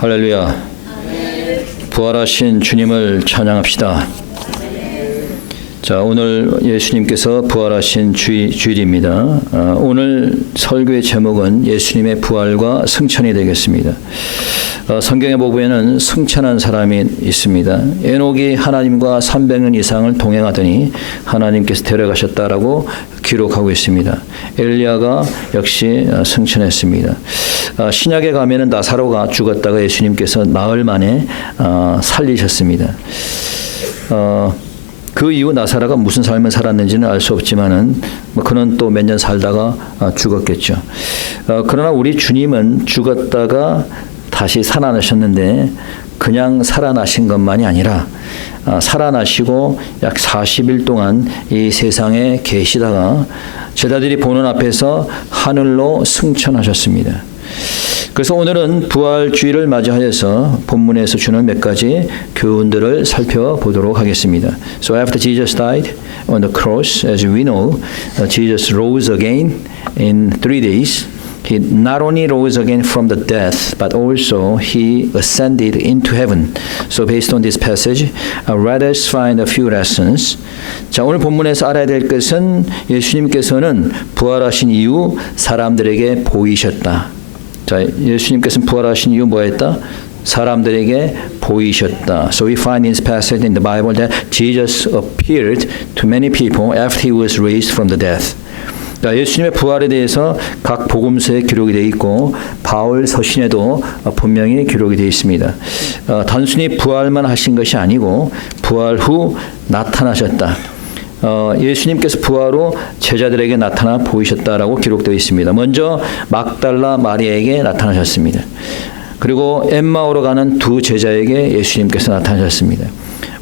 할렐루야. 부활하신 주님을 찬양합시다. 자, 오늘 예수님께서 부활하신 주일입니다. 오늘 설교의 제목은 예수님의 부활과 승천이 되겠습니다. 성경에 보면은 승천한 사람이 있습니다. 에녹이 하나님과 300년 이상을 동행하더니 하나님께서 데려가셨다라고 기록하고 있습니다. 엘리야가 역시 승천했습니다. 신약에 가면은 나사로가 죽었다가 예수님께서 나흘 만에 살리셨습니다. 그 이후 나사로가 무슨 삶을 살았는지는 알 수 없지만은 그는 또 몇 년 살다가 죽었겠죠. 그러나 우리 주님은 죽었다가 다시 살아나셨는데 그냥 살아나신 것만이 아니라 살아나시고 약 40일 동안 이 세상에 계시다가 제자들이 보는 앞에서 하늘로 승천하셨습니다. 그래서 오늘은 부활주의를 맞이하여서 본문에서 주는 몇 가지 교훈들을 살펴보도록 하겠습니다. So after Jesus died on the cross, as we know, Jesus rose again in 3 days. He not only rose again from the death, but also he ascended into heaven. So based on this passage, let us find a few lessons. 자, 오늘 본문에서 알아야 될 것은 예수님께서는 부활하신 이후 사람들에게 보이셨다. 자, 예수님께서는 부활하신 이후 뭐 했다? 사람들에게 보이셨다. So we find in this passage in the Bible that Jesus appeared to many people after he was raised from the death. 자, 예수님의 부활에 대해서 각 복음서에 기록이 되어 있고 바울 서신에도 분명히 기록이 되어 있습니다. 단순히 부활만 하신 것이 아니고 부활 후 나타나셨다. 예수님께서 부활 후 제자들에게 나타나 보이셨다라고 기록되어 있습니다. 먼저 막달라 마리아에게 나타나셨습니다. 그리고 엠마오로 가는 두 제자에게 예수님께서 나타나셨습니다.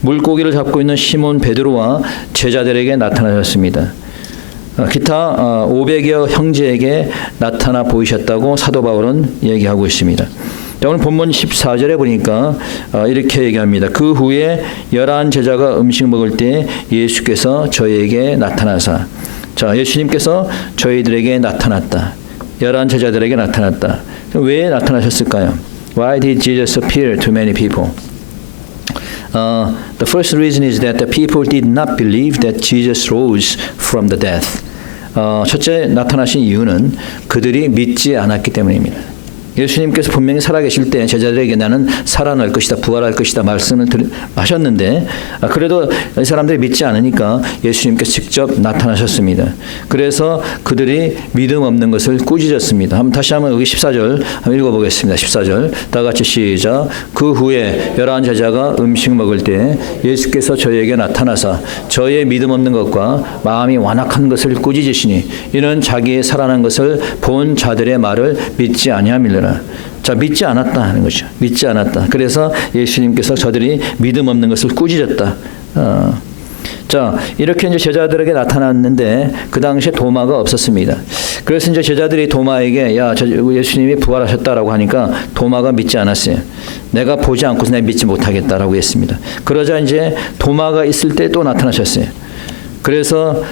물고기를 잡고 있는 시몬 베드로와 제자들에게 나타나셨습니다. 기타 500여 형제에게 나타나 보이셨다고 사도 바울은 얘기하고 있습니다. 자, 오늘 본문 14절에 보니까 이렇게 얘기합니다. 그 후에 11 제자가 음식 먹을 때 예수께서 저희에게 나타나사. 자, 예수님께서 저희들에게 나타났다. 11 제자들에게 나타났다. 왜 나타나셨을까요? Why did Jesus appear to many people? The first reason is that the people did not believe that Jesus rose from the death. 첫째 나타나신 이유는 그들이 믿지 않았기 때문입니다. 예수님께서 분명히 살아계실 때 제자들에게 나는 살아날 것이다, 부활할 것이다 말씀을 하셨는데 그래도 이 사람들이 믿지 않으니까 예수님께서 직접 나타나셨습니다. 그래서 그들이 믿음 없는 것을 꾸짖었습니다. 다시 한번 여기 14절 한번 읽어보겠습니다. 14절 다 같이 시작. 그 후에 11 제자가 음식 먹을 때 예수께서 저희에게 나타나사 저희의 믿음 없는 것과 마음이 완악한 것을 꾸짖으시니 이는 자기의 살아난 것을 본 자들의 말을 믿지 아니함이라. 자, 믿지 않았다 하는 거죠. 믿지 않았다. 그래서 예수님께서 저들이 믿음 없는 것을 꾸짖었다. 자, 이렇게 이제 제자들에게 나타났는데 그 당시에 도마가 없었습니다. 그래서 이제 제자들이 도마에게 예수님이 부활하셨다라고 하니까 도마가 믿지 않았어요. 내가 보지 않고서 내가 믿지 못하겠다라고 했습니다. 그러자 이제 도마가 있을 때 또 나타나셨어요. 그래서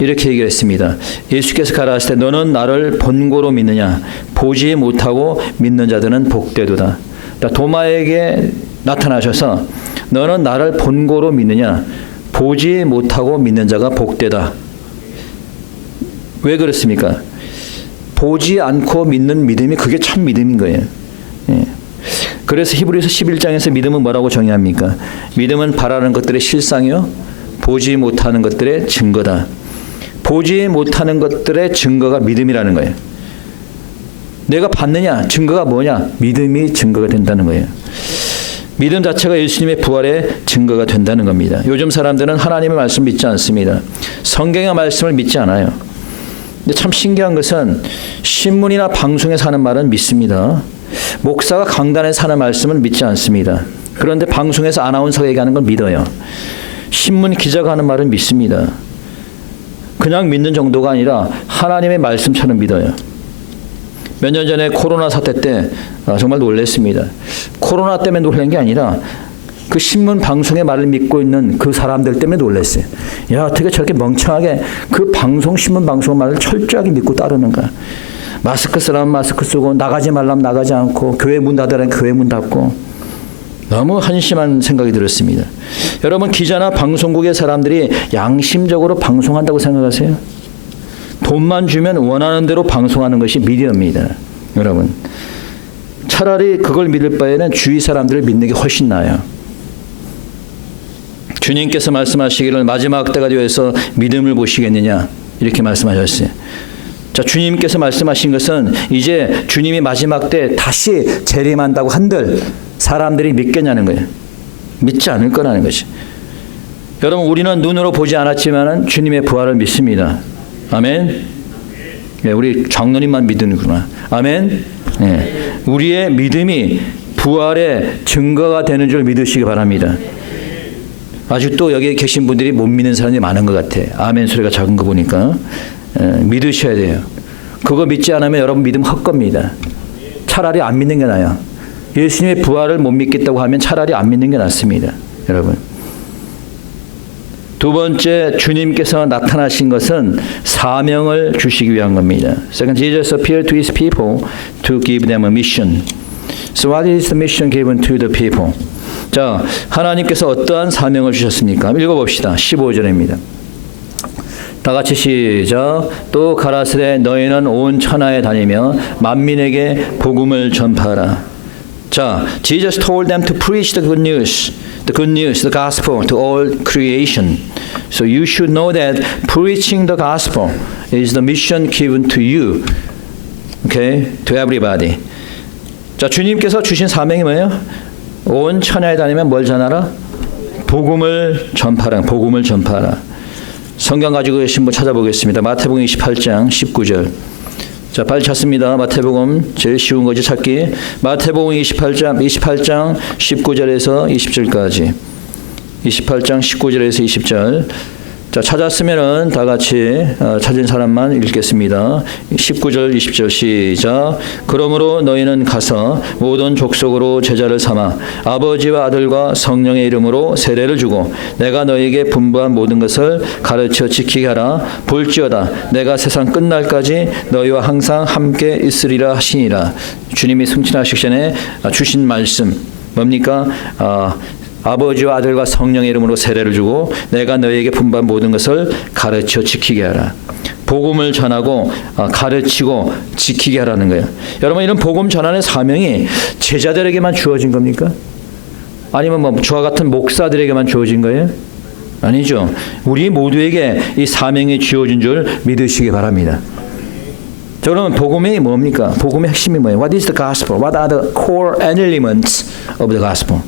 이렇게 얘기를 했습니다. 예수께서 가라사대 너는 나를 본고로 믿느냐? 보지 못하고 믿는 자들은 복되도다. 도마에게 나타나셔서 너는 나를 본고로 믿느냐? 보지 못하고 믿는 자가 복되다. 왜 그렇습니까? 보지 않고 믿는 믿음이 그게 참 믿음인 거예요. 예. 그래서 히브리서 11장에서 믿음은 뭐라고 정의합니까? 믿음은 바라는 것들의 실상이요 보지 못하는 것들의 증거다. 보지 못하는 것들의 증거가 믿음이라는 거예요. 내가 봤느냐? 증거가 뭐냐? 믿음이 증거가 된다는 거예요. 믿음 자체가 예수님의 부활의 증거가 된다는 겁니다. 요즘 사람들은 하나님의 말씀 믿지 않습니다. 성경의 말씀을 믿지 않아요. 근데 참 신기한 것은 신문이나 방송에서 하는 말은 믿습니다. 목사가 강단에서 하는 말씀은 믿지 않습니다. 그런데 방송에서 아나운서가 얘기하는 걸 믿어요. 신문 기자가 하는 말은 믿습니다. 그냥 믿는 정도가 아니라 하나님의 말씀처럼 믿어요. 몇 년 전에 코로나 사태 때 정말 놀랐습니다. 코로나 때문에 놀란 게 아니라 그 신문 방송의 말을 믿고 있는 그 사람들 때문에 놀랐어요. 야, 어떻게 저렇게 멍청하게 그 방송 신문 방송 말을 철저하게 믿고 따르는가. 마스크 쓰라면 마스크 쓰고 나가지 말라면 나가지 않고 교회 문 닫으라면 교회 문 닫고 너무 한심한 생각이 들었습니다. 여러분 기자나 방송국의 사람들이 양심적으로 방송한다고 생각하세요? 돈만 주면 원하는 대로 방송하는 것이 미디어입니다. 여러분 차라리 그걸 믿을 바에는 주위 사람들을 믿는 게 훨씬 나아요. 주님께서 말씀하시기를 마지막 때가 되어서 믿음을 보시겠느냐 이렇게 말씀하셨어요. 자, 주님께서 말씀하신 것은 이제 주님이 마지막 때 다시 재림한다고 한들 사람들이 믿겠냐는 거예요. 믿지 않을 거라는 것이. 여러분 우리는 눈으로 보지 않았지만 주님의 부활을 믿습니다. 아멘. 네, 우리 장로님만 믿는구나. 아멘. 네, 우리의 믿음이 부활의 증거가 되는 줄 믿으시기 바랍니다. 아직도 여기 계신 분들이 못 믿는 사람이 많은 것 같아. 아멘 소리가 작은 거 보니까. 믿으셔야 돼요. 그거 믿지 않으면 여러분 믿음 헛겁니다. 차라리 안 믿는 게 나아요. 예수님의 부활을 못 믿겠다고 하면 차라리 안 믿는 게 낫습니다. 여러분. 두 번째 주님께서 나타나신 것은 사명을 주시기 위한 겁니다. Second, Jesus appeared to his people to give them a mission. So what is the mission given to the people? 자, 하나님께서 어떠한 사명을 주셨습니까? 읽어봅시다. 15절입니다. 다 같이 시작. 또 가라사대 너희는 온 천하에 다니며 만민에게 복음을 전파하라. 자, Jesus told them to preach the good news, the gospel to all creation. So you should know that preaching the gospel is the mission given to you, okay, to everybody. 자, 주님께서 주신 사명이 뭐예요? 온 천하에 다니면 뭘 전하라? 복음을 전파하라. 복음을 전파하라. 성경 가지고 계신 분 찾아보겠습니다. 마태복음 28장 19절. 자, 빨리 찾습니다. 마태복음 제일 쉬운 거지 찾기. 마태복음 28장 19절에서 20절까지. 28장 19절에서 20절. 자, 찾았으면은 다 같이 찾은 사람만 읽겠습니다. 19절 20절 시작. 그러므로 너희는 가서 모든 족속으로 제자를 삼아 아버지와 아들과 성령의 이름으로 세례를 주고 내가 너희에게 분부한 모든 것을 가르쳐 지키게 하라. 볼지어다 내가 세상 끝날까지 너희와 항상 함께 있으리라 하시니라. 주님이 승천하시기 전에 주신 말씀 뭡니까? 아버지와 아들과 성령의 이름으로 세례를 주고 내가 너희에게 분부한 모든 것을 가르쳐 지키게 하라. 복음을 전하고 가르치고 지키게 하라는 거예요. 여러분 이런 복음 전하는 사명이 제자들에게만 주어진 겁니까? 아니면 뭐 저와 같은 목사들에게만 주어진 거예요? 아니죠. 우리 모두에게 이 사명이 주어진 줄 믿으시기 바랍니다. 자, 그러면 복음이 뭡니까? 복음의 핵심이 뭐예요? What is the gospel? What are the core elements of the gospel?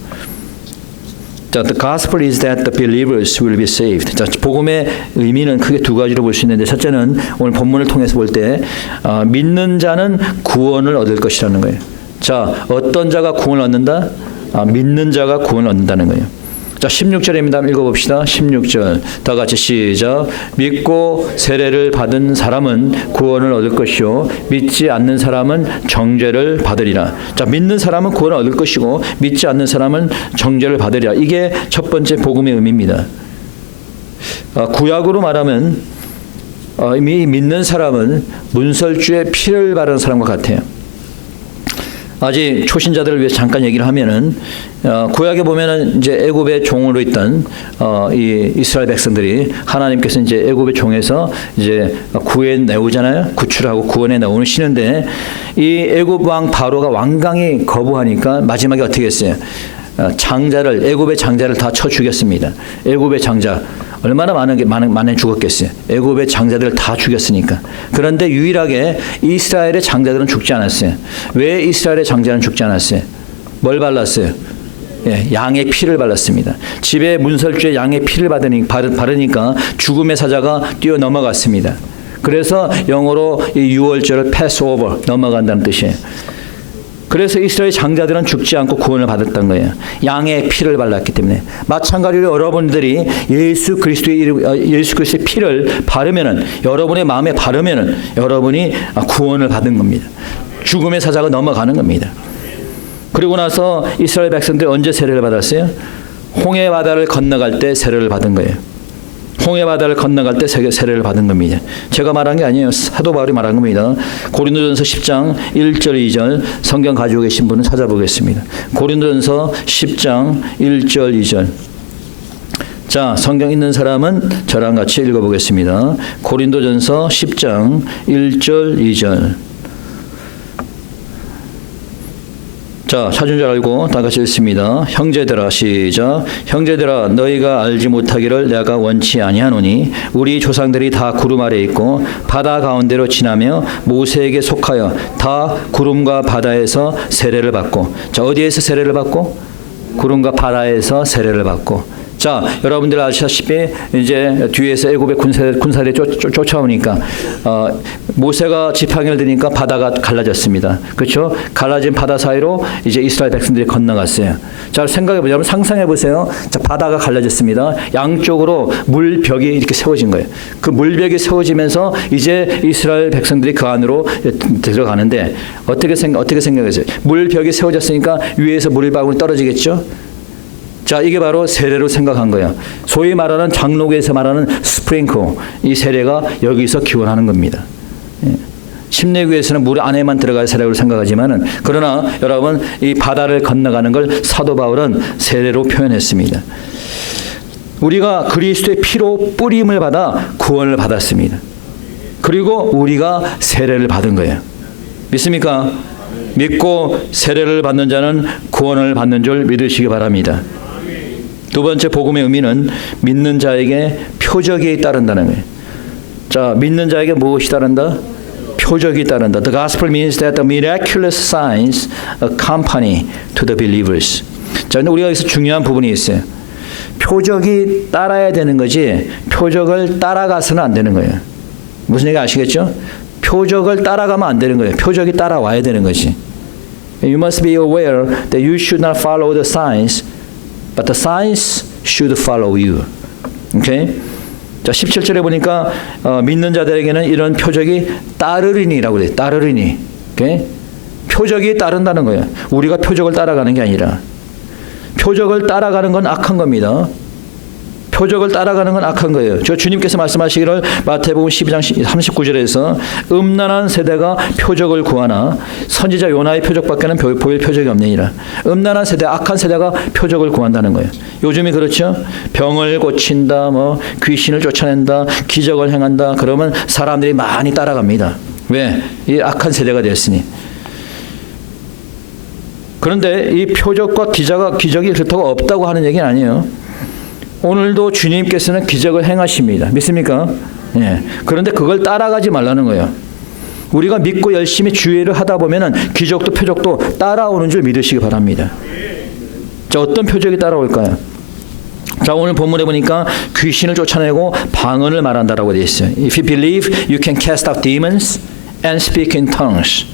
자, the gospel is that the believers will be saved. 자, 복음의 의미는 크게 두 가지로 볼 수 있는데 첫째는 오늘 본문을 통해서 볼 때 믿는 자는 구원을 얻을 것이라는 거예요. 자, 어떤 자가 구원을 얻는다? 믿는 자가 구원을 얻는다는 거예요. 자, 16절입니다. 읽어봅시다. 16절 다 같이 시작. 믿고 세례를 받은 사람은 구원을 얻을 것이요 믿지 않는 사람은 정죄를 받으리라. 자, 믿는 사람은 구원을 얻을 것이고 믿지 않는 사람은 정죄를 받으리라. 이게 첫 번째 복음의 의미입니다. 구약으로 말하면 이미 믿는 사람은 문설주의 피를 바르는 사람과 같아요. 아직 초신자들을 위해 잠깐 얘기를 하면은 구약에 보면은 이제 애굽의 종으로 있던 이 이스라엘 백성들이 하나님께서 이제 애굽의 종에서 이제 구해 내오잖아요. 구출하고 구원해 내오시는데 이 애굽 왕 바로가 완강히 거부하니까 마지막에 어떻게 했어요? 장자를 애굽의 장자를 다 쳐 죽였습니다. 애굽의 장자 얼마나 많은 죽었겠어요. 애굽의 장자들을 다 죽였으니까. 그런데 유일하게 이스라엘의 장자들은 죽지 않았어요. 왜 이스라엘의 장자는 죽지 않았어요? 뭘 발랐어요? 예, 양의 피를 발랐습니다. 집에 문설주에 양의 피를 바르니까 죽음의 사자가 뛰어 넘어갔습니다. 그래서 영어로 이 유월절을 패스오버 넘어간다는 뜻이에요. 그래서 이스라엘 장자들은 죽지 않고 구원을 받았던 거예요. 양의 피를 발랐기 때문에. 마찬가지로 여러분들이 예수 그리스도의 피를 바르면은 여러분의 마음에 바르면은 여러분이 구원을 받은 겁니다. 죽음의 사자가 넘어가는 겁니다. 그리고 나서 이스라엘 백성들이 언제 세례를 받았어요? 홍해 바다를 건너갈 때 세례를 받은 거예요. 홍해 바다를 건너갈 때 세례를 받은 겁니다. 제가 말한 게 아니에요. 사도 바울이 말한 겁니다. 고린도전서 10장 1절 2절 성경 가지고 계신 분은 찾아보겠습니다. 고린도전서 10장 1절 2절. 자, 성경 있는 사람은 저랑 같이 읽어보겠습니다. 고린도전서 10장 1절 2절. 자, 찾은 줄 알고 다 같이 읽습니다. 형제들아, 시작. 형제들아, 너희가 알지 못하기를 내가 원치 아니하노니 우리 조상들이 다 구름 아래 있고 바다 가운데로 지나며 모세에게 속하여 다 구름과 바다에서 세례를 받고. 자, 어디에서 세례를 받고? 구름과 바다에서 세례를 받고. 자, 여러분들 아시다시피 이제 뒤에서 애굽의 군사들이 쫓아오니까 모세가 지팡이를 드니까 바다가 갈라졌습니다. 그렇죠? 갈라진 바다 사이로 이제 이스라엘 백성들이 건너갔어요. 자, 생각해보세요. 여러분 상상해 보세요. 자, 바다가 갈라졌습니다. 양쪽으로 물벽이 이렇게 세워진 거예요. 그 물벽이 세워지면서 이제 이스라엘 백성들이 그 안으로 들어가는데 어떻게 생각하세요? 물벽이 세워졌으니까 위에서 물이 방울이 떨어지겠죠? 자, 이게 바로 세례로 생각한 거예요. 소위 말하는 장로교에서 말하는 스프링클, 이 세례가 여기서 기원하는 겁니다. 침례교에서는 물 안에만 들어갈 세례로 생각하지만은, 그러나 여러분 이 바다를 건너가는 걸 사도 바울은 세례로 표현했습니다. 우리가 그리스도의 피로 뿌림을 받아 구원을 받았습니다. 그리고 우리가 세례를 받은 거예요. 믿습니까? 믿고 세례를 받는 자는 구원을 받는 줄 믿으시기 바랍니다. 두 번째 복음의 의미는 믿는 자에게 표적이 따른다는 거예요. 자, 믿는 자에게 무엇이 따른다? 표적이 따른다. The gospel means that the miraculous signs accompany to the believers. 자, 근데 우리가 여기서 중요한 부분이 있어요. 표적이 따라야 되는 거지 표적을 따라가서는 안 되는 거예요. 무슨 얘기 아시겠죠? 표적을 따라가면 안 되는 거예요. 표적이 따라와야 되는 거지. You must be aware that you should not follow the signs, but the signs should follow you. Okay? 자, 17절에 보니까 믿는 자들에게는 이런 표적이 따르리니라고 그래요. 따르리니. Okay? 표적이 따른다는 거예요. 우리가 표적을 따라가는 게 아니라. 표적을 따라가는 건 악한 겁니다. 표적을 따라가는 건 악한 거예요. 저 주님께서 말씀하시기를 마태복음 12장 39절에서 음란한 세대가 표적을 구하나 선지자 요나의 표적밖에는 보일 표적이 없느니라. 음란한 세대, 악한 세대가 표적을 구한다는 거예요. 요즘이 그렇죠. 병을 고친다, 뭐 귀신을 쫓아낸다, 기적을 행한다. 그러면 사람들이 많이 따라갑니다. 왜? 이 악한 세대가 됐으니. 그런데 이 표적과 기적이 그렇다고 없다고 하는 얘기는 아니에요. 오늘도 주님께서는 기적을 행하십니다. 믿습니까? 예. 그런데 그걸 따라가지 말라는 거예요. 우리가 믿고 열심히 주의를 하다 보면은 기적도 표적도 따라오는 줄 믿으시기 바랍니다. 자, 어떤 표적이 따라올까요? 자, 오늘 본문에 보니까 귀신을 쫓아내고 방언을 말한다라고 되어 있어요. If you believe, you can cast out demons and speak in tongues.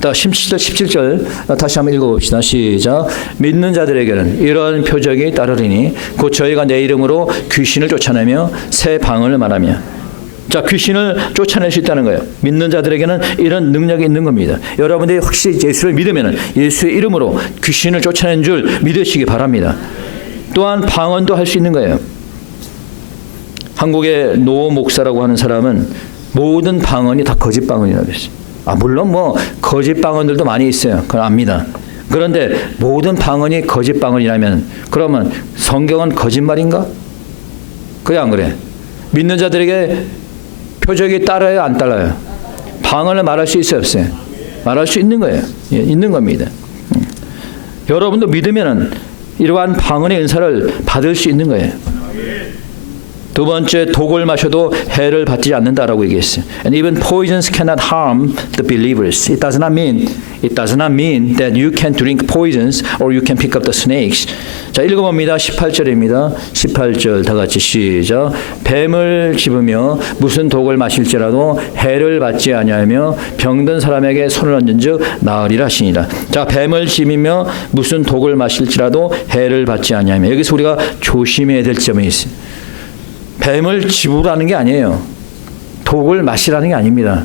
17절 다시 한번 읽어봅시다. 시작. 믿는 자들에게는 이런 표적이 따르리니 곧 저희가 내 이름으로 귀신을 쫓아내며 새 방언을 말하며. 자, 귀신을 쫓아낼 수 있다는 거예요. 믿는 자들에게는 이런 능력이 있는 겁니다. 여러분들이 확실히 예수를 믿으면 예수의 이름으로 귀신을 쫓아낸 줄 믿으시기 바랍니다. 또한 방언도 할 수 있는 거예요. 한국의 노 목사라고 하는 사람은 모든 방언이 다 거짓 방언이라고 했어요. 물론 뭐 거짓 방언들도 많이 있어요. 그건 압니다. 그런데 모든 방언이 거짓 방언이라면 그러면 성경은 거짓말인가? 그래 안 그래? 믿는 자들에게 표적이 따라요, 안 따라요? 방언을 말할 수 있어요, 없어요? 말할 수 있는 거예요. 예, 있는 겁니다. 여러분도 믿으면은 이러한 방언의 은사를 받을 수 있는 거예요. 두 번째, 독을 마셔도 해를 받지 않는다라고 얘기했어요. And even poisons cannot harm the believers. It does not mean that you can drink poisons or you can pick up the snakes. 자, 읽어봅니다. 18절입니다. 18절 다 같이 시작. 뱀을 집으며 무슨 독을 마실지라도 해를 받지 아니하며 병든 사람에게 손을 얹은즉 나으리라 하시니라. 자, 뱀을 집으며 무슨 독을 마실지라도 해를 받지 아니하며. 여기서 우리가 조심해야 될 점이 있어요. 뱀을 집으라는 게 아니에요. 독을 마시라는 게 아닙니다.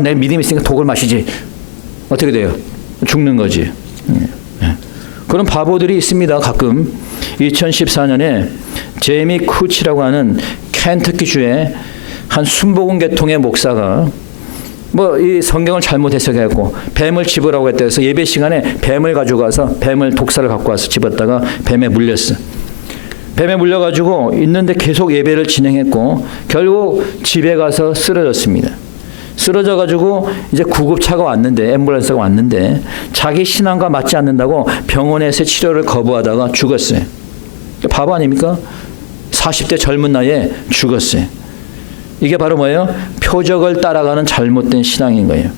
내 믿음이 있으니까 독을 마시지. 어떻게 돼요? 죽는 거지. 그런 바보들이 있습니다. 가끔 2014년에 제이미 쿠치라고 하는 켄터키주의 한 순복음 계통의 목사가 이 성경을 잘못 해석해갖고 뱀을 집으라고 했다 해서 예배 시간에 뱀을 가지고 가서 뱀을 독사를 갖고 와서 집었다가 뱀에 물렸어. 뱀에 물려가지고 있는데 계속 예배를 진행했고 결국 집에 가서 쓰러졌습니다. 쓰러져가지고 이제 구급차가 왔는데 앰뷸런스가 왔는데 자기 신앙과 맞지 않는다고 병원에서 치료를 거부하다가 죽었어요. 바보 아닙니까? 40대 젊은 나이에 죽었어요. 이게 바로 뭐예요? 표적을 따라가는 잘못된 신앙인 거예요.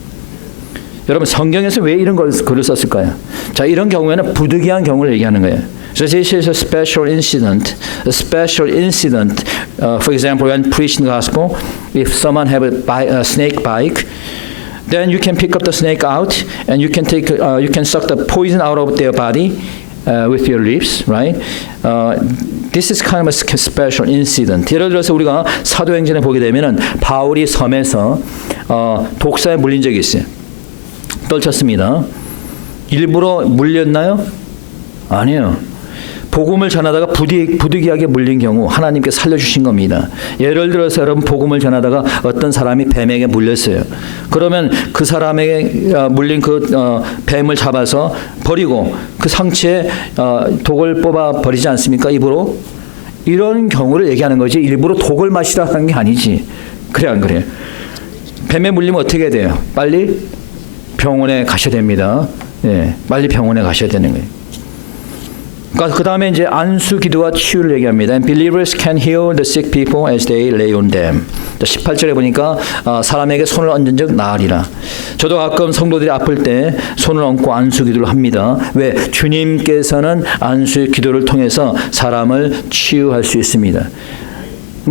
여러분 성경에서 왜 이런 글을 썼을까요? 자, 이런 경우에는 부득이한 경우를 얘기하는 거예요. So this is a special incident. A special incident. For example, when preaching the gospel, if someone have a snake bite, then you can pick up the snake out and you can suck the poison out of their body with your lips, right? This is kind of a special incident. 예를 들어서 우리가 사도행전에 보게 되면은 바울이 섬에서 독사에 물린 적이 있어요. 떨쳤습니다. 일부러 물렸나요? 아니에요. 복음을 전하다가 부득이하게 물린 경우 하나님께서 살려주신 겁니다. 예를 들어서 여러분 복음을 전하다가 어떤 사람이 뱀에게 물렸어요. 그러면 그 사람에게 물린 뱀을 잡아서 버리고 그 상처에 독을 뽑아 버리지 않습니까? 입으로. 이런 경우를 얘기하는 거지 일부러 독을 마시라는 게 아니지. 그래 안 그래? 뱀에 물리면 어떻게 해야 돼요? 빨리 병원에 가셔야 됩니다. 예, 빨리 병원에 가셔야 되는 거예요. 그 다음에 이제 안수 기도와 치유를 얘기합니다. And believers can heal the sick people as they lay on them. 18절에 보니까 사람에게 손을 얹은 적 나으리라. 저도 가끔 성도들이 아플 때 손을 얹고 안수 기도를 합니다. 왜? 주님께서는 안수 기도를 통해서 사람을 치유할 수 있습니다.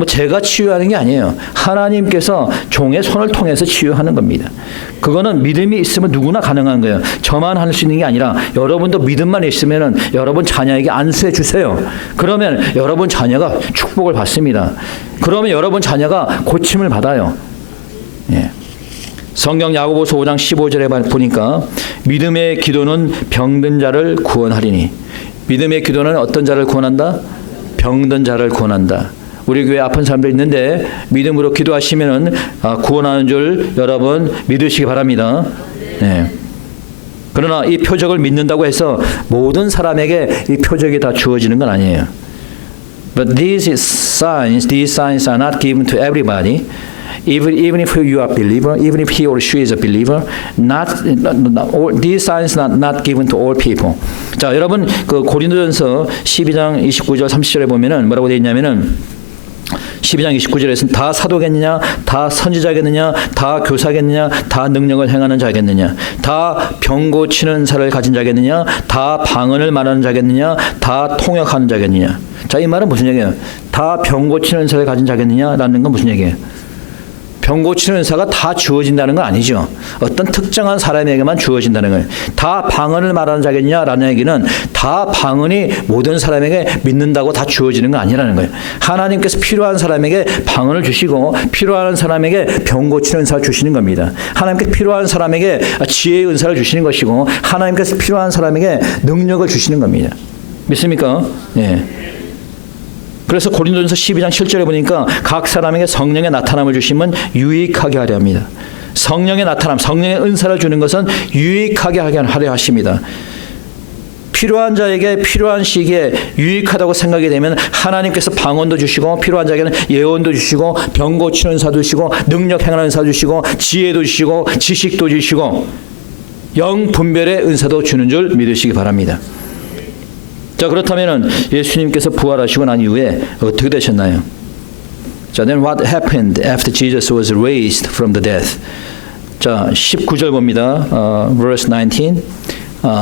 제가 치유하는 게 아니에요. 하나님께서 종의 손을 통해서 치유하는 겁니다. 그거는 믿음이 있으면 누구나 가능한 거예요. 저만 할 수 있는 게 아니라 여러분도 믿음만 있으면은 여러분 자녀에게 안수해 주세요. 그러면 여러분 자녀가 축복을 받습니다. 그러면 여러분 자녀가 고침을 받아요. 예. 성경 야고보서 5장 15절에 보니까 믿음의 기도는 병든 자를 구원하리니. 믿음의 기도는 어떤 자를 구원한다? 병든 자를 구원한다. 우리 교회 아픈 사람들 있는데 믿음으로 기도하시면은 구원하는 줄 여러분 믿으시기 바랍니다. 네. 그러나 이 표적을 믿는다고 해서 모든 사람에게 이 표적이 다 주어지는 건 아니에요. But these signs are not given to everybody. Even if you are a believer, even if he or she is a believer, these signs are not given to all people. 자, 여러분 그 고린도전서 12장 29절 30절에 보면은 뭐라고 되어 있냐면은 12장 29절에서는 다 사도겠느냐, 다 선지자겠느냐, 다 교사겠느냐, 다 능력을 행하는 자겠느냐, 다 병 고치는 사를 가진 자겠느냐, 다 방언을 말하는 자겠느냐, 다 통역하는 자겠느냐. 자, 이 말은 무슨 얘기예요? 다 병 고치는 사를 가진 자겠느냐라는 건 무슨 얘기예요? 병 고치는 은사가 다 주어진다는 건 아니죠. 어떤 특정한 사람에게만 주어진다는 거예요. 다 방언을 말하는 자겠냐라는 얘기는 다 방언이 모든 사람에게 믿는다고 다 주어지는 건 아니라는 거예요. 하나님께서 필요한 사람에게 방언을 주시고 필요한 사람에게 병 고치는 은사를 주시는 겁니다. 하나님께서 필요한 사람에게 지혜의 은사를 주시는 것이고 하나님께서 필요한 사람에게 능력을 주시는 겁니다. 믿습니까? 예. 그래서 고린도전서 12장 7절에 보니까 각 사람에게 성령의 나타남을 주시면 유익하게 하려 합니다. 성령의 나타남, 성령의 은사를 주는 것은 유익하게 하려 하십니다. 필요한 자에게 필요한 시기에 유익하다고 생각이 되면 하나님께서 방언도 주시고 필요한 자에게는 예언도 주시고 병 고치는 은사도 주시고 능력 행하는 은사 주시고 지혜도 주시고 지식도 주시고 영 분별의 은사도 주는 줄 믿으시기 바랍니다. 자, 그렇다면은 예수님께서 부활하시고 난 이후에 어떻게 되셨나요? 자, then what happened after Jesus was raised from the death? 자, 19절 봅니다. verse 19.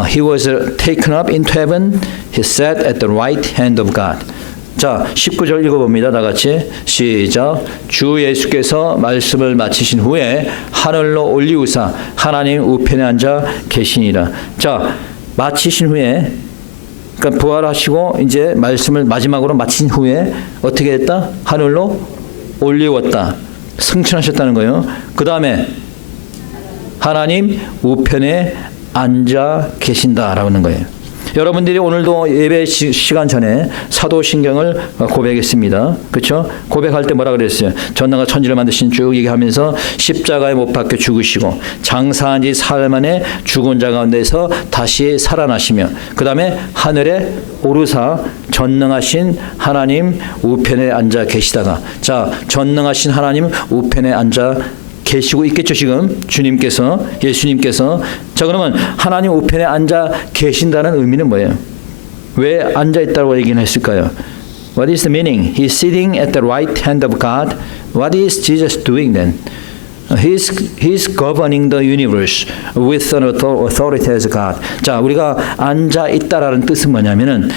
He was taken up into heaven. He sat at the right hand of God. 자, 19절 읽어봅니다. 다 같이 시작. 주 예수께서 말씀을 마치신 후에 하늘로 올리우사 하나님 우편에 앉아 계시니라. 자, 마치신 후에 그러니까 부활하시고 이제 말씀을 마지막으로 마친 후에 어떻게 했다? 하늘로 올리웠다. 승천하셨다는 거예요. 그 다음에 하나님 우편에 앉아 계신다라는 거예요. 여러분들이 오늘도 예배 시간 전에 사도신경을 고백했습니다. 그렇죠? 고백할 때 뭐라 그랬어요? 전능과 천지를 만드신 쭉 얘기하면서 십자가에 못 박혀 죽으시고 장사한 지 사흘 만에 죽은 자 가운데서 다시 살아나시며 그 다음에 하늘에 오르사 전능하신 하나님 우편에 앉아 계시다가, 자, 전능하신 하나님 우편에 앉아 계시고 있겠죠, 지금 주님께서, 예수님께서. 자, 그러면 하나님 우편에 앉아 계신다는 의미는 뭐예요? 왜 앉아 있다고 얘기는 했을까요? What is the meaning? He's sitting at the right hand of God. What is Jesus doing then? He's governing the universe with an authority as God. 자, 우리가 앉아 있다라는 뜻은 뭐냐면은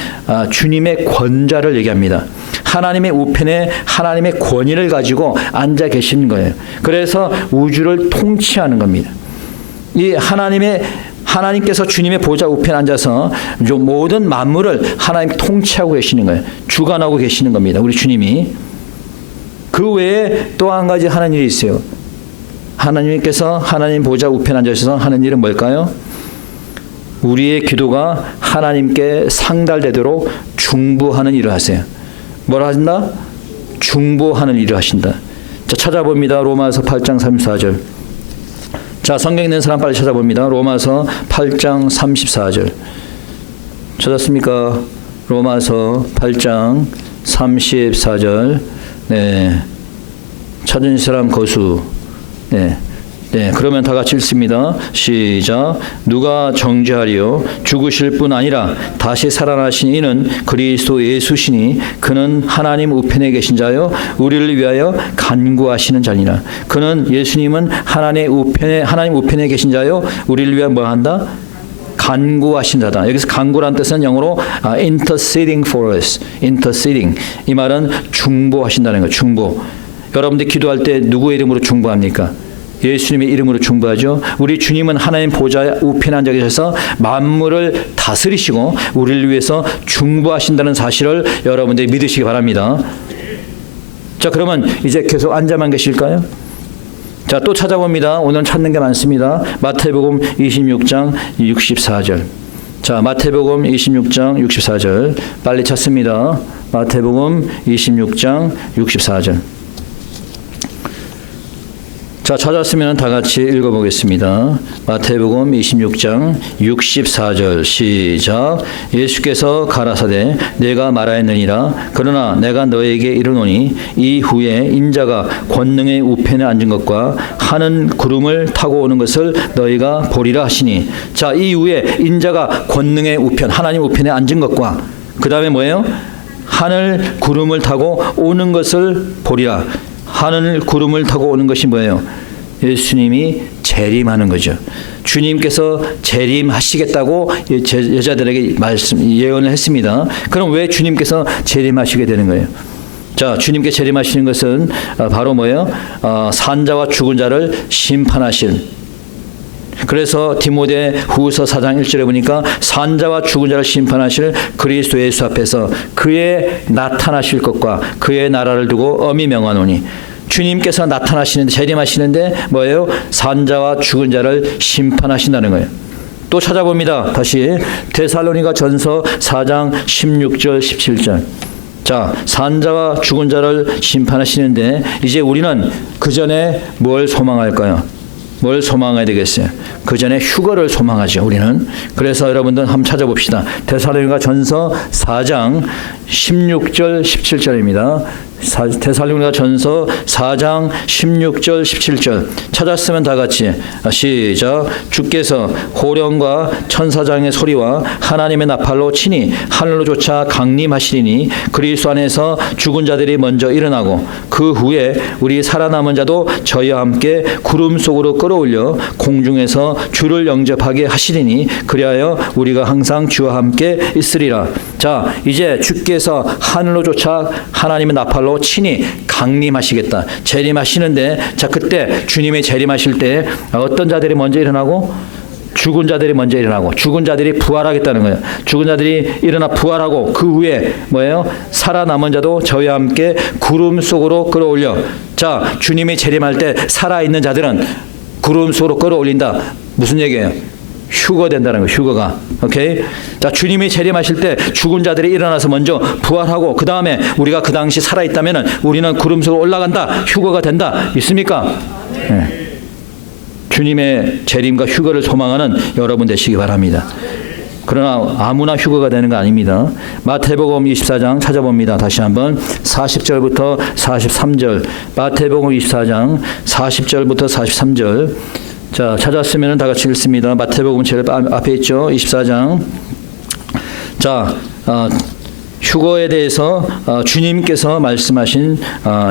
주님의 권좌를 얘기합니다. 하나님의 우편에 하나님의 권위를 가지고 앉아 계신 거예요. 그래서 우주를 통치하는 겁니다. 이 하나님께서 주님의 보좌 우편에 앉아서 모든 만물을 하나님 통치하고 계시는 거예요. 주관하고 계시는 겁니다. 우리 주님이. 그 외에 또 한 가지 하는 일이 있어요. 하나님께서 하나님 보좌 우편에 앉아서 하는 일은 뭘까요? 우리의 기도가 하나님께 상달되도록 중보하는 일을 하세요. 뭐라 하신다? 중보하는 일을 하신다. 자, 찾아봅니다. 로마서 8장 34절. 자, 성경 있는 사람 빨리 찾아봅니다. 로마서 8장 34절. 찾았습니까? 로마서 8장 34절. 네. 찾은 사람 거수. 네. 네, 그러면 다 같이 읽습니다. 시작. 누가 정죄하리요? 죽으실 뿐 아니라 다시 살아나신 이는 그리스도 예수시니 그는 하나님 우편에 계신 자요 우리를 위하여 간구하시는 자니라. 그는 예수님은 하나님 우편에 계신 자요 우리를 위하여 뭐 한다? 간구하신 자다. 여기서 간구란 뜻은 영어로 interceding for us. interceding. 이 말은 중보하신다는 거예요. 중보. 여러분들 기도할 때 누구의 이름으로 중보합니까? 예수님의 이름으로 중보하죠. 우리 주님은 하나님 보좌 우편에 앉아 계셔서 만물을 다스리시고 우리를 위해서 중보하신다는 사실을 여러분들이 믿으시기 바랍니다. 자, 그러면 이제 계속 앉아만 계실까요? 자, 또 찾아봅니다. 오늘은 찾는 게 많습니다. 마태복음 26장 64절. 자, 마태복음 26장 64절. 빨리 찾습니다. 마태복음 26장 64절. 자, 찾았으면 다 같이 읽어보겠습니다. 마태복음 26장 64절 시작. 예수께서 가라사대 내가 말하였느니라. 그러나 내가 너에게 이르노니 이후에 인자가 권능의 우편에 앉은 것과 하늘 구름을 타고 오는 것을 너희가 보리라 하시니. 자, 이후에 인자가 권능의 우편, 하나님 우편에 앉은 것과 그 다음에 뭐예요? 하늘 구름을 타고 오는 것을 보리라. 하늘 구름을 타고 오는 것이 뭐예요? 예수님이 재림하는 거죠. 주님께서 재림하시겠다고 여자들에게 예언을 했습니다. 그럼 왜 주님께서 재림하시게 되는 거예요? 자, 주님께 재림하시는 것은 바로 뭐예요? 산자와 죽은 자를 심판하실. 그래서 디모데 후서 4장 1절에 보니까 산자와 죽은 자를 심판하실 그리스도 예수 앞에서 그의 나타나실 것과 그의 나라를 두고 엄히 명하노니. 주님께서 나타나시는데, 재림하시는데 뭐예요? 산자와 죽은 자를 심판하신다는 거예요. 또 찾아봅니다. 다시 데살로니가 전서 4장 16절 17절. 자, 산자와 죽은 자를 심판하시는데 이제 우리는 그 전에 뭘 소망할까요? 뭘 소망해야 되겠어요? 그 전에 휴거를 소망하죠, 우리는. 그래서 여러분들 한번 찾아봅시다. 데살로니가 전서 4장 16절 17절입니다. 데살로니가 전서 4장 16절 17절 찾았으면 다 같이 시작. 주께서 호령과 천사장의 소리와 하나님의 나팔로 치니 하늘로 쫓아 강림하시리니 그리스도 안에서 죽은 자들이 먼저 일어나고 그 후에 우리 살아남은 자도 저희와 함께 구름 속으로 끌어올려 공중에서 주를 영접하게 하시리니 그리하여 우리가 항상 주와 함께 있으리라. 자, 이제 주께서 하늘로 쫓아 하나님의 나팔로 친히 강림하시겠다. 재림하시는데, 자, 그때 주님이 재림하실 때 어떤 자들이 먼저 일어나고? 죽은 자들이 먼저 일어나고 죽은 자들이 부활하겠다는 거예요. 죽은 자들이 일어나 부활하고 그 후에 뭐예요? 살아남은 자도 저희와 함께 구름 속으로 끌어올려. 자, 주님이 재림할 때 살아있는 자들은 구름 속으로 끌어올린다. 무슨 얘기예요? 휴거된다는 거예요. 휴거가. 오케이? 자, 주님이 재림하실 때 죽은 자들이 일어나서 먼저 부활하고 그 다음에 우리가 그 당시 살아있다면 우리는 구름 속으로 올라간다. 휴거가 된다. 있습니까? 네. 주님의 재림과 휴거를 소망하는 여러분 되시기 바랍니다. 그러나 아무나 휴거가 되는 거 아닙니다. 마태복음 24장 찾아봅니다. 다시 한번 40절부터 43절. 마태복음 24장 40절부터 43절. 자, 찾았으면 다 같이 읽습니다. 마태복음 제일 앞에 있죠. 24장. 자, 휴거에 대해서 주님께서 말씀하신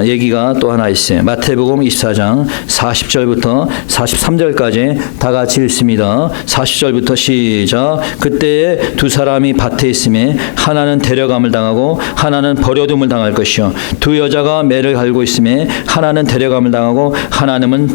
얘기가 또 하나 있어요. 마태복음 24장 40절부터 43절까지 다 같이 읽습니다. 40절부터 시작. 그때에 두 사람이 밭에 있음에 하나는 데려감을 당하고 하나는 버려둠을 당할 것이요 두 여자가 매를 갈고 있음에 하나는 데려감을 당하고 하나는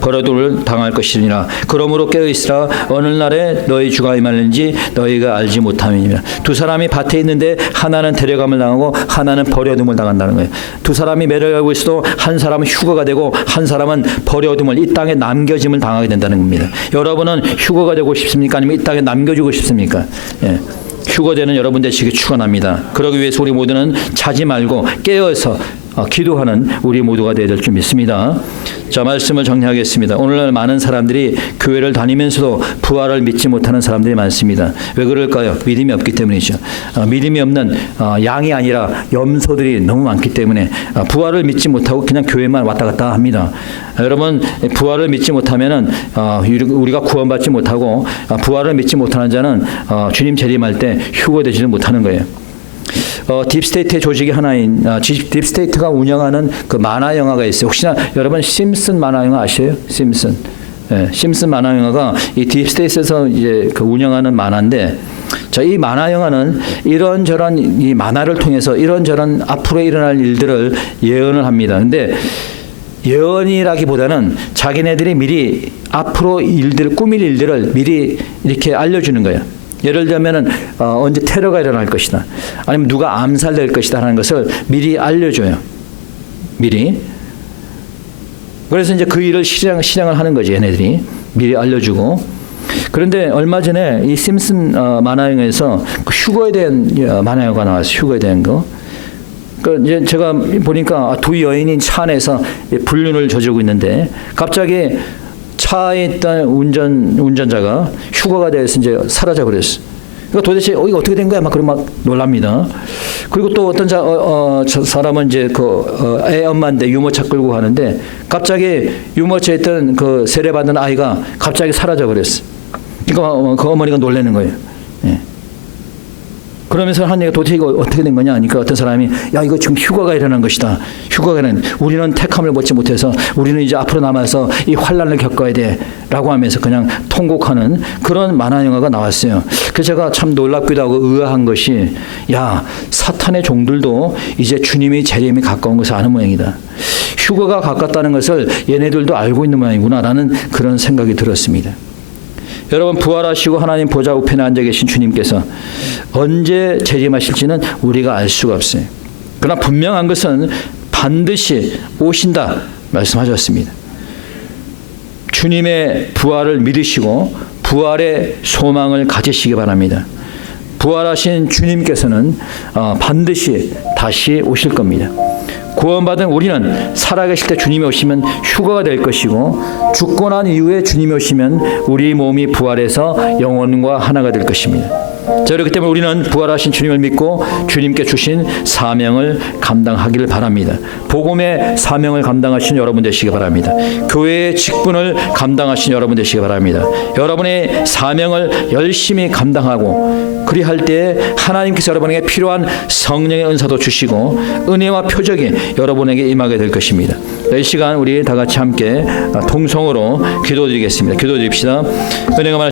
버려둠을 당할 것이니라. 그러므로 깨어있으라. 어느 날에 너희 주가 임하는지 너희가 알지 못함이니라. 두 사람이 밭에 있는데 하나는 데려감을 당하고 하나는 버려둠을 당한다는 거예요. 두 사람이 매를 갈고 있어도 한 사람은 휴거가 되고 한 사람은 버려둠을, 이 땅에 남겨짐을 당하게 된다는 겁니다. 여러분은 휴거가 되고 싶습니까? 아니면 이 땅에 남겨주고 싶습니까? 예. 휴거되는 여러분 되시기 축원합니다. 그러기 위해서 우리 모두는 자지 말고 깨어서 기도하는 우리 모두가 되어야 될 줄 믿습니다. 자, 말씀을 정리하겠습니다. 오늘날 많은 사람들이 교회를 다니면서도 부활을 믿지 못하는 사람들이 많습니다. 왜 그럴까요? 믿음이 없기 때문이죠. 믿음이 없는 양이 아니라 염소들이 너무 많기 때문에 부활을 믿지 못하고 그냥 교회만 왔다 갔다 합니다. 여러분, 부활을 믿지 못하면은 우리가 구원받지 못하고 부활을 믿지 못하는 자는 주님 재림할 때 휴거되지는 못하는 거예요. 딥스테이트의 조직이 하나인 딥스테이트가 운영하는 그 만화 영화가 있어요. 혹시나 여러분 심슨 만화 영화 아세요? 심슨. 예, 심슨 만화 영화가 이 딥스테이트에서 이제 그 운영하는 만화인데, 자, 이 만화 영화는 이런저런 이 만화를 통해서 이런저런 앞으로 일어날 일들을 예언을 합니다. 근데 예언이라기보다는 자기네들이 미리 앞으로 꾸밀 일들을 미리 이렇게 알려주는 거예요. 예를 들면은 언제 테러가 일어날 것이다, 아니면 누가 암살될 것이다 하는 것을 미리 알려줘요. 미리. 그래서 이제 그 일을 실행을 하는 거지. 얘네들이 미리 알려주고. 그런데 얼마 전에 이 심슨 만화영화에서 그 휴거에 대한 만화영화가 나왔어요. 휴거에 대한 거. 그 이제 제가 보니까 두 여인이 차 안에서 불륜을 저지르고 있는데 갑자기 차에 있던 운전자가 휴거가 돼서 이제 사라져 버렸어. 그러니까 도대체 이거 어떻게 된 거야? 막 그런 막 놀랍니다. 그리고 또 어떤 저 사람은 이제 애 엄마인데 유모차 끌고 가는데 갑자기 유모차에 있던 그 세례받는 아이가 갑자기 사라져 버렸어. 그러니까 그 어머니가 놀라는 거예요. 예. 그러면서 한 얘기가 도대체 이거 어떻게 된 거냐 하니까 어떤 사람이 야, 이거 지금 휴거가 일어난 것이다. 휴거가 일어난, 우리는 택함을 받지 못해서 우리는 이제 앞으로 남아서 이 환란을 겪어야 돼 라고 하면서 그냥 통곡하는 그런 만화 영화가 나왔어요. 그래서 제가 참 놀랍기도 하고 의아한 것이, 야, 사탄의 종들도 이제 주님의 재림이 가까운 것을 아는 모양이다. 휴거가 가깝다는 것을 얘네들도 알고 있는 모양이구나 라는 그런 생각이 들었습니다. 여러분, 부활하시고 하나님 보좌 우편에 앉아 계신 주님께서 언제 재림하실지는 우리가 알 수가 없어요. 그러나 분명한 것은 반드시 오신다 말씀하셨습니다. 주님의 부활을 믿으시고 부활의 소망을 가지시기 바랍니다. 부활하신 주님께서는 반드시 다시 오실 겁니다. 구원받은 우리는 살아계실 때 주님이 오시면 휴거가 될 것이고, 죽고 난 이후에 주님이 오시면 우리 몸이 부활해서 영혼과 하나가 될 것입니다. 자, 그렇기 때문에 우리는 부활하신 주님을 믿고 주님께 주신 사명을 감당하기를 바랍니다. 복음의 사명을 감당하신 여러분 되시기 바랍니다. 교회의 직분을 감당하신 여러분 되시기 바랍니다. 여러분의 사명을 열심히 감당하고 그리할 때 하나님께서 여러분에게 필요한 성령의 은사도 주시고 은혜와 표적이 여러분에게 임하게 될 것입니다. 이 시간 우리 다 같이 함께 통성으로 기도드리겠습니다. 기도드립시다. 은혜가 많으신